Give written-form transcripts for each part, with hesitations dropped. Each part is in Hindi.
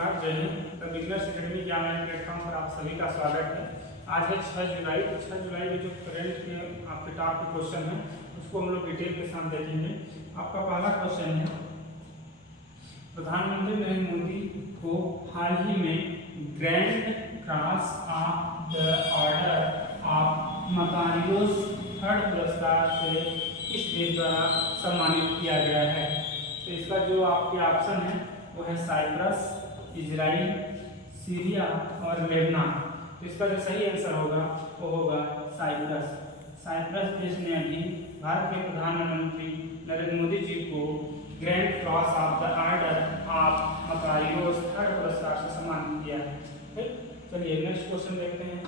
नमस्कार, जय हिंद। द बिगनर्स एकेडमी के ऑनलाइन प्लेटफॉर्म पर आप सभी का स्वागत है। आज है 6 जुलाई। 6 जुलाई में जो करंट के आपके टॉप के क्वेश्चन हैं उसको हम लोग डिटेल के साथ देखेंगे। आपका पहला क्वेश्चन है, प्रधानमंत्री नरेंद्र मोदी को हाल ही में grand cross of the order of Makarios third पुरस्कार से किस देश द्वारा सम्मानित किया गया है? तो इसका जो आपके ऑप्शन है वो है साइप्रस, इजराइल, सीरिया और लेबनान। तो इसका जो सही आंसर होगा वो होगा साइप्रस। साइप्रस देश ने अभी भारत के प्रधानमंत्री नरेंद्र मोदी जी को grand cross of the order of Makarios third पुरस्कार से सम्मानित किया है। ठीक, चलिए नेक्स्ट क्वेश्चन देखते हैं।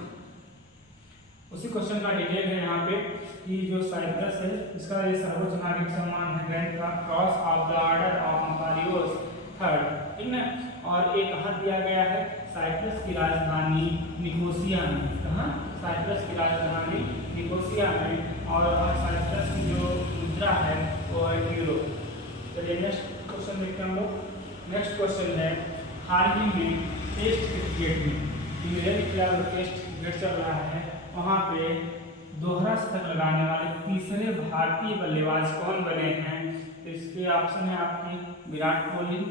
उसी क्वेश्चन का डिटेल है यहाँ पे कि जो साइप्रस है इसका ये सर्वोच्च नागरिक सम्मान है grand cross of the order of Makarios third, ठीक ना। और एक कहाँ दिया गया है? साइप्रस की राजधानी निकोसिया में। कहाँ? साइप्रस की राजधानी निकोसिया में। और साइप्रस की जो मुद्रा है वो है यूरो। चलिए नेक्स्ट क्वेश्चन देखते हैं हम लोग। नेक्स्ट क्वेश्चन है, हाल ही में टेस्ट क्रिकेट में इंग्लैंड के खिलाफ टेस्ट क्रिकेट चल रहा है, वहाँ पे दोहरा शतक लगाने वाले तीसरे भारतीय बल्लेबाज कौन बने हैं? तो इसके ऑप्शन है आपकी विराट कोहली,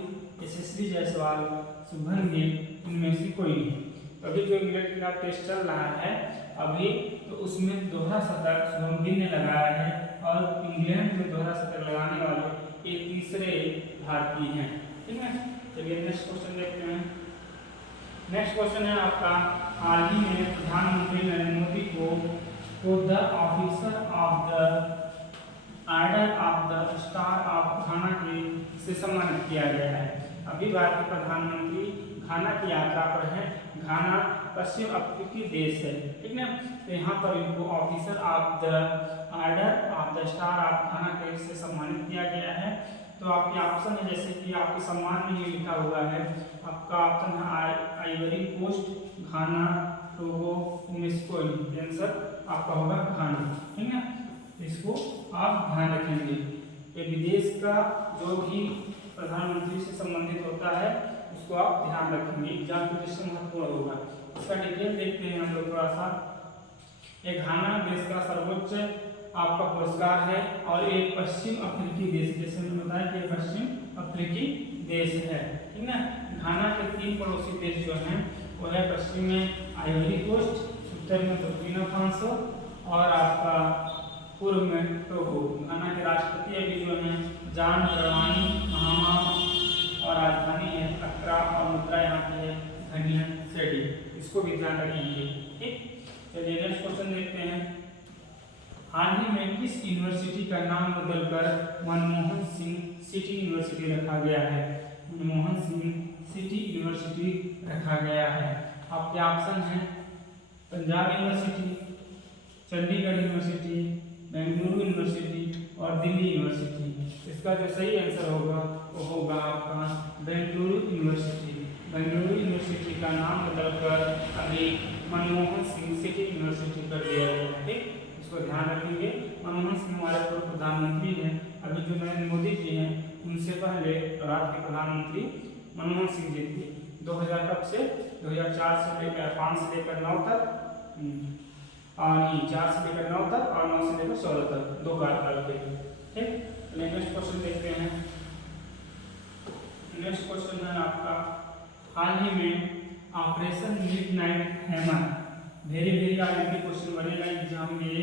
यशस्वी जायसवाल, शुभमन गिल, इनमें से कोई नहीं। अभी जो इंग्लैंड के खिलाफ टेस्ट चल रहा है अभी, तो उसमें दोहरा शतक शुभमन गिल ने लगाया है और इंग्लैंड में दोहरा शतक लगाने वाले ये तीसरे भारतीय हैं, ठीक है। चलिए नेक्स्ट क्वेश्चन देखते हैं। नेक्स्ट क्वेश्चन है आपका, हाल ही में प्रधानमंत्री नरेंद्र मोदी को the officer of the order of the star of घाना के से सम्मानित किया गया है। अभी भारत के प्रधानमंत्री घाना की यात्रा पर हैं। घाना पश्चिम अफ्रीकी देश है, ठीक ना। तो यहाँ पर इनको officer of the order of the star of घाना के से सम्मानित किया गया है। तो आपके ऑप्शन है, जैसे कि आपके सम्मान में ये लिखा हुआ है, आपका ऑप्शन है आइवरी कोस्ट, घाना, टोगो, यूनेस्को। आंसर आपका होगा घाना, ठीक है। इसको आप ध्यान रखेंगे कि विदेश का जो भी प्रधानमंत्री से संबंधित होता है उसको आप ध्यान रखेंगे, एग्जाम के दृष्टि से महत्वपूर्ण होगा। इसका डिटेल देखते हैं हम लोग थोड़ा सा। एक घाना देश का सर्वोच्च आपका पुरस्कार है और एक पश्चिम अफ्रीकी देश, जैसे मैंने बताया कि पश्चिम अफ्रीकी देश है, ठीक ना। घाना के 3 पड़ोसी देश जो हैं वो है पश्चिम में आइवरी कोस्ट, उत्तर में बुर्किना फासो और आपका पूर्व में टोगो। घाना के राष्ट्रपति अभी जो हैं जॉन दरबानी महामा और राजधानी है अक्रा और मुद्रा यहाँ पे है धनिया सेडी। इसको भी ध्यान रखेंगे, ठीक। चलिए नेक्स्ट क्वेश्चन देखते हैं। हाल ही में किस यूनिवर्सिटी का नाम बदलकर मनमोहन सिंह सिटी यूनिवर्सिटी रखा गया है? मनमोहन सिंह सिटी यूनिवर्सिटी रखा गया है। आपके ऑप्शन हैं Punjab university, Chandigarh university, Bengaluru university और दिल्ली यूनिवर्सिटी। इसका जो सही आंसर होगा वो होगा आपका बेंगलुरु यूनिवर्सिटी। बेंगलुरु यूनिवर्सिटी का नाम बदलकर अभी मनमोहन सिंह सिटी यूनिवर्सिटी कर दिया गया है, ठीक। इसको ध्यान रखेंगे। मनमोहन सिंह हमारे पूर्व प्रधानमंत्री हैं। अभी जो नरेंद्र मोदी जी हैं उनसे पहले भारत के प्रधानमंत्री मनमोहन सिंह जी थे। 2000 कब से 2004 से लेकर 5 से लेकर 9 तक, और 4 से लेकर 9 तक और 9 से लेकर 14 तक 2 कार्यकाल के, ठीक। नेक्स्ट क्वेश्चन देखते हैं। नेक्स्ट क्वेश्चन है आपका, हाल ही में operation midnight hammer, very very identity question बनेगा एग्जाम में।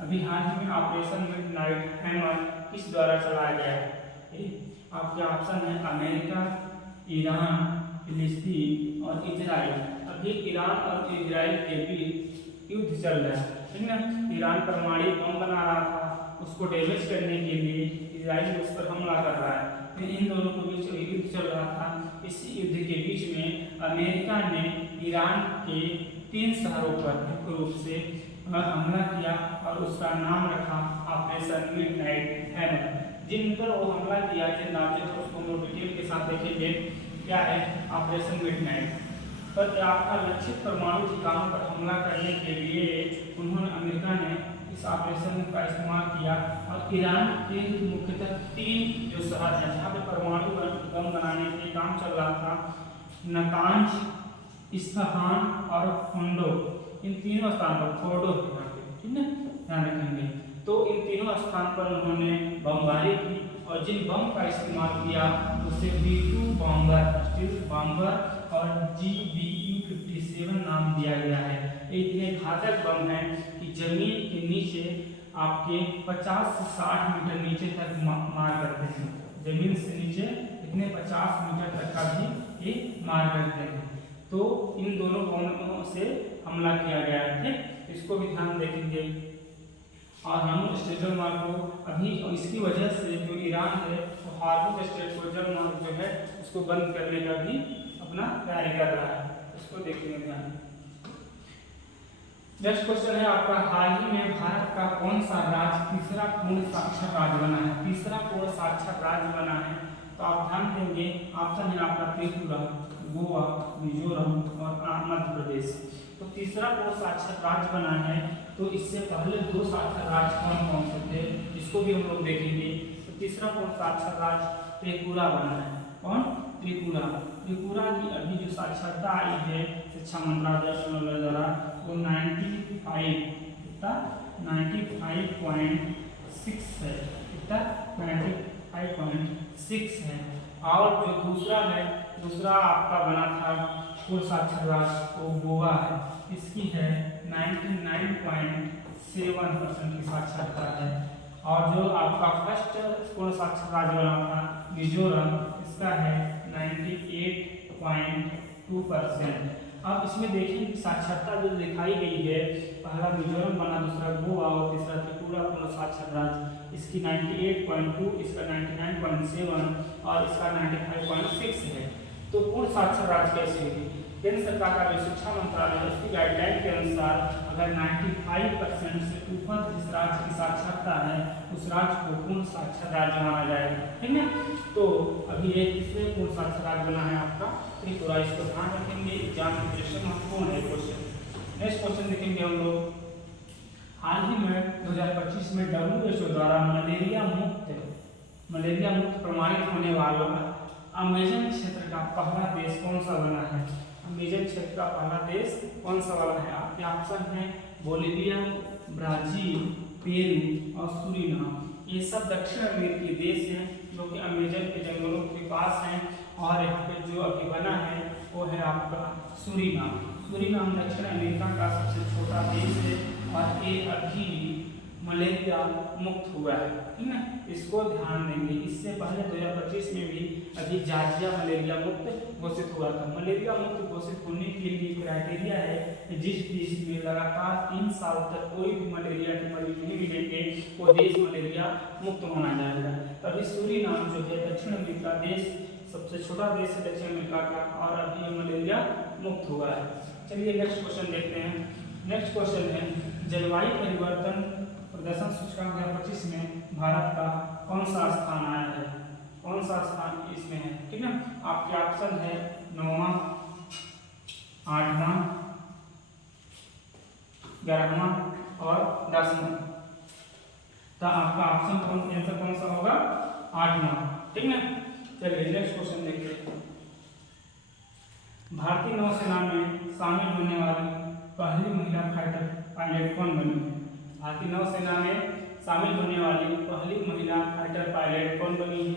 अभी हाल ही में ऑपरेशन मिडनाइट हैमर किस द्वारा चलाया गया है? आपके ऑप्शन है अमेरिका, ईरान, फिलिस्तीन और इजराइल। अभी ईरान और इजराइल के बीच युद्ध चल रहा है, ठीक ना। ईरान परमाणु बम बना रहा था, उसको डैमेज करने के लिए इजराइल उस पर हमला कर रहा है। फिर इन दोनों के बीच युद्ध चल रहा था। इस युद्ध के बीच में अमेरिका ने ईरान के 3 शहरों पर मुख्य रूप से हमला किया और उसका नाम रखा ऑपरेशन मिडनाइट हैमर। जिन पर वो हमला किया, जिन राज्यों पर, उसको हम लोग डिटेल के साथ देखेंगे। क्या है ऑपरेशन मिडनाइट? पर आपका लक्षित परमाणु ठिकानों पर हमला करने के लिए उन्होंने, अमेरिका ने इस ऑपरेशन का इस्तेमाल किया और ईरान के मुख्यतः 3 जो शहर हैं जहाँ पे परमाणु बम बनाने के काम चल रहा था, नतांज, इस्फहान और फोंडो, इन तीनों स्थान पर फोर्डो, ठीक है, ध्यान रखेंगे। तो इन तीनों स्थान पर उन्होंने बमबारी की और जिन बम का इस्तेमाल किया उसे B2 बॉम्बर, स्टील बॉम्बर और GBU-57 नाम दिया गया है। ये इतने घातक बम हैं कि जमीन के नीचे आपके 50 से 60 मीटर नीचे तक मार करते हैं। जमीन से नीचे इतने 50 मीटर तक का भी ये मार करते हैं। तो इन दोनों बमों से हमला किया गया है, ठीक, इसको भी ध्यान देखेंगे। और हम स्ट्रेटल मार्ग को अभी इसकी वजह से जो ईरान है वो हार्मुज स्ट्रेटल मार्ग जो है उसको बंद करने का भी अपना तैयारी कर रहा है, इसको देखेंगे ध्यान। नेक्स्ट क्वेश्चन है आपका, हाल ही में भारत का कौन सा राज्य तीसरा पूर्ण साक्षर राज्य बना है? तीसरा पूर्ण साक्षर राज्य बना है, तो आप ध्यान देंगे ऑप्शन है आपका त्रिपुरा, गोवा, मिजोरम और मध्य प्रदेश। तो तीसरा पूर्ण साक्षर राज्य बना है, तो इससे पहले दो साक्षर राज्य कौन कौन से थे इसको भी हम लोग देखेंगे। तो तीसरा पूर्ण साक्षर राज्य त्रिपुरा बना है। कौन? त्रिपुरा। त्रिपुरा की अभी जो साक्षरता आई है शिक्षा मंत्रालय द्वारा वो 95 कितना 95.6 है, कितना 95.6 है। और जो दूसरा है, दूसरा आपका बना था पूर्ण साक्षर राज्य वो गोवा है, इसकी है 99.7% की साक्षरता है। और जो आपका फर्स्ट पूर्ण साक्षर राज्य बना था मिजोरम, इसका है 98.2%। अब इसमें देखिए कि साक्षरता जो दिखाई गई है, पहला मिजोरम बना, दूसरा गोवा और तीसरा त्रिपुरा पूर्ण साक्षर राज्य, इसकी 98.2, इसका 99.7 और इसका 95.6 है। तो पूर्ण साक्षर राज्य कैसे होगी? केंद्र सरकार का जो शिक्षा मंत्रालय है उसकी गाइडलाइन के अनुसार अगर 95% से ऊपर जिस राज्य की साक्षरता है उस राज्य को पूर्ण साक्षर राज्य माना जाएगा, ठीक है। तो अभी ये तीसरे पूर्ण साक्षर राज्य बना है आपका त्रिपुरा, इसको ध्यान रखेंगे, एग्जाम में दृष्टि महत्वपूर्ण है क्वेश्चन। नेक्स्ट क्वेश्चन देखेंगे हम लोग, हाल ही में 2025 में WHO द्वारा मलेरिया मुक्त प्रमाणित होने वाला अमेजन क्षेत्र का पहला देश कौन सा बना है? अमेजन क्षेत्र का पहला देश कौन सा वाला है? आपके ऑप्शन है बोलिविया, ब्राजील, पेरू और सूरीनाम। ये सब दक्षिण अमेरिकी देश हैं जो कि अमेजन के जंगलों के पास हैं। और यहाँ पे जो अभी बना है वो है आपका सूरीनाम। सूरीनाम दक्षिण अमेरिका का सबसे छोटा देश है और ये अभी मलेरिया मुक्त हुआ है, ठीक है, इसको ध्यान देंगे। इससे पहले 2025 में भी अभी जॉर्जिया मलेरिया मुक्त घोषित हुआ था। मलेरिया मुक्त घोषित होने के लिए क्राइटेरिया है जिस देश में लगातार 3 साल तक कोई भी मलेरिया के मरीज नहीं मिलेंगे वो देश मलेरिया मुक्त माना जाएगा। अभी सूरीनाम जो है दक्षिण अमेरिका देश, सबसे छोटा देश है दक्षिण अमेरिका का, और अभी मलेरिया मुक्त हुआ है। चलिए नेक्स्ट क्वेश्चन देखते हैं। नेक्स्ट क्वेश्चन है, जलवायु परिवर्तन प्रदर्शन सूचकांक 2025 में भारत का कौन सा स्थान आया है? कौन सा स्थान इसमें है, ठीक है। आपके ऑप्शन है 9वां, 8वां, 11वां और 10वां। तो आपका ऑप्शन आंसर कौन सा होगा? 8वां, ठीक है। चलिए नेक्स्ट क्वेश्चन देखते हैं। भारतीय नौसेना में शामिल होने वाली पहली महिला फाइटर पायलट कौन बनी है? भारतीय नौसेना में शामिल होने वाली पहली महिला फाइटर पायलट कौन बनी है?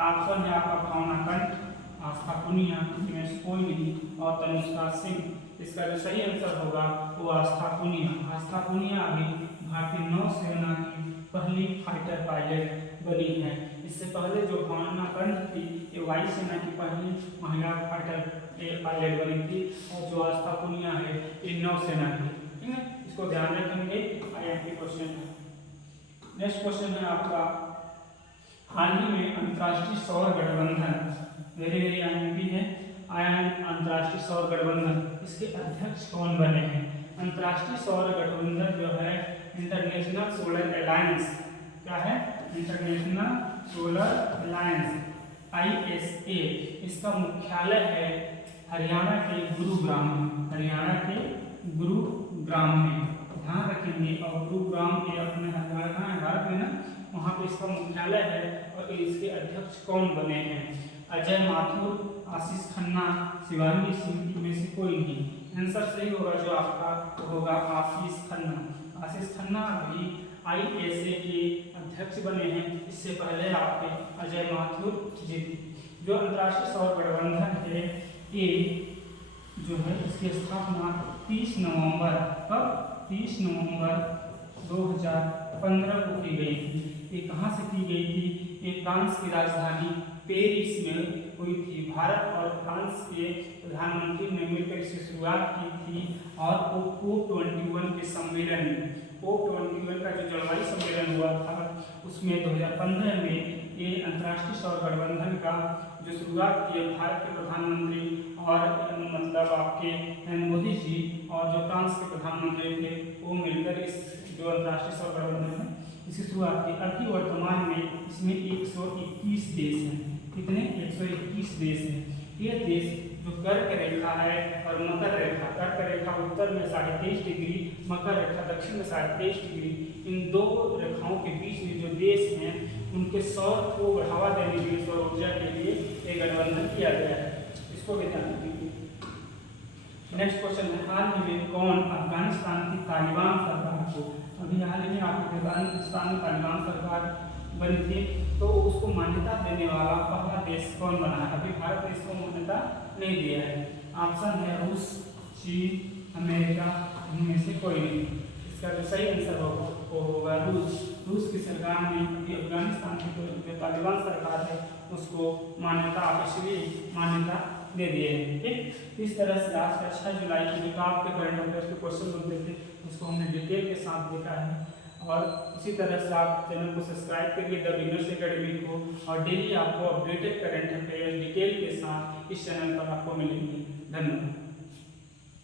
ऑप्शन है आपका भावना कंठ, आस्था पुनिया, हिमेश कोहली और तनुष्का सिंह। इसका जो सही आंसर होगा वो आस्था पुनिया। आस्था पुनिया अभी भारतीय नौसेना की पहली फाइटर पायलट बनी है। इससे पहले जो भावना कंठ थी ये वायुसेना की पहली महिला फाइटर पायलट बनी थी, और जो आस्था पुनिया है ये नौसेना की, ठीक है, इसको ध्यान रखेंगे। IMP question. नेक्स्ट क्वेश्चन है आपका, हाल ही में अंतर्राष्ट्रीय सौर गठबंधन, वेरी आईएमपी है, अंतर्राष्ट्रीय सौर गठबंधन, इसके अध्यक्ष कौन बने हैं? अंतर्राष्ट्रीय सौर गठबंधन जो है इंटरनेशनल सोलर अलायंस, क्या है? इंटरनेशनल सोलर अलायंस ISA, इसका मुख्यालय है हरियाणा के गुरुग्राम में। हरियाणा के गुरुग्राम में, ध्यान रखेंगे। और गुरुग्राम के अपने हरियाणा है भारत में ना, वहाँ पे इसका मुख्यालय है। और इसके अध्यक्ष कौन बने हैं? अजय माथुर, आशीष खन्ना, शिवांगी सिंह में से कोई नहीं। आंसर सही होगा जो आपका होगा आशीष खन्ना। आशीष खन्ना अभी ISA के अध्यक्ष बने हैं, इससे पहले आपके अजय माथुर जी थे। जो अंतर्राष्ट्रीय सौर गठबंधन है ये जो है इसकी स्थापना 30 नवंबर कब 30 नवंबर 2015 को की गई थी। ये कहाँ से की गई थी? ये फ्रांस की राजधानी पेरिस में हुई थी। भारत और फ्रांस के प्रधानमंत्री ने मिलकर इसकी शुरुआत की थी और COP21 के सम्मेलन में COP21 का जो जलवायु सम्मेलन हुआ था उसमें 2015 में ये अंतर्राष्ट्रीय सौर गठबंधन का जो शुरुआत की भारत के प्रधानमंत्री और मतलब आपके मोदी जी और जो फ्रांस के प्रधानमंत्री थे वो मिलकर इस जो अंतर्राष्ट्रीय सौर गठबंधन है इसकी शुरुआत की। अभी वर्तमान में इसमें 121 देश हैं। कितने? 121 देश हैं। ये देश जो कर्क रेखा है और मकर रेखा, कर्क रेखा उत्तर में 23.5 डिग्री, मकर रेखा दक्षिण में 23.5 डिग्री, इन दो रेखाओं के बीच में जो देश हैं उनके सौर को बढ़ावा देने के लिए, सौर ऊर्जा के लिए एक गठबंधन किया गया है। इसको भी ध्यान रखिए। नेक्स्ट क्वेश्चन है, हाल ही में कौन अफगानिस्तान की तालिबान सरकार को, अभी हाल ही में अफगानिस्तान में तालिबान सरकार बनी थी तो उसको मान्यता देने वाला पहला देश कौन बना है? अभी भारत ने इसको मान्यता नहीं दिया है। ऑप्शन है रूस, चीन, अमेरिका, इनमें से कोई नहीं। इसका जो सही आंसर होगा वो होगा रूस। रूस की सरकार ने अफगानिस्तान की जो तालिबान सरकार है उसको मान्यता, ऑफिशियली मान्यता दे दिए हैं। ठीक, इस तरह से आज का 6 जुलाई की जो टॉप के करंट अफेयर्स के क्वेश्चन बनते थे उसको हमने डिटेल के साथ देखा है। और उसी तरह से आप चैनल को सब्सक्राइब करिए द बिगिनर्स एकेडमी को, और डेली आपको अपडेटेड करंट अफेयर्स डिटेल के साथ इस चैनल पर आपको मिलेंगे। धन्यवाद।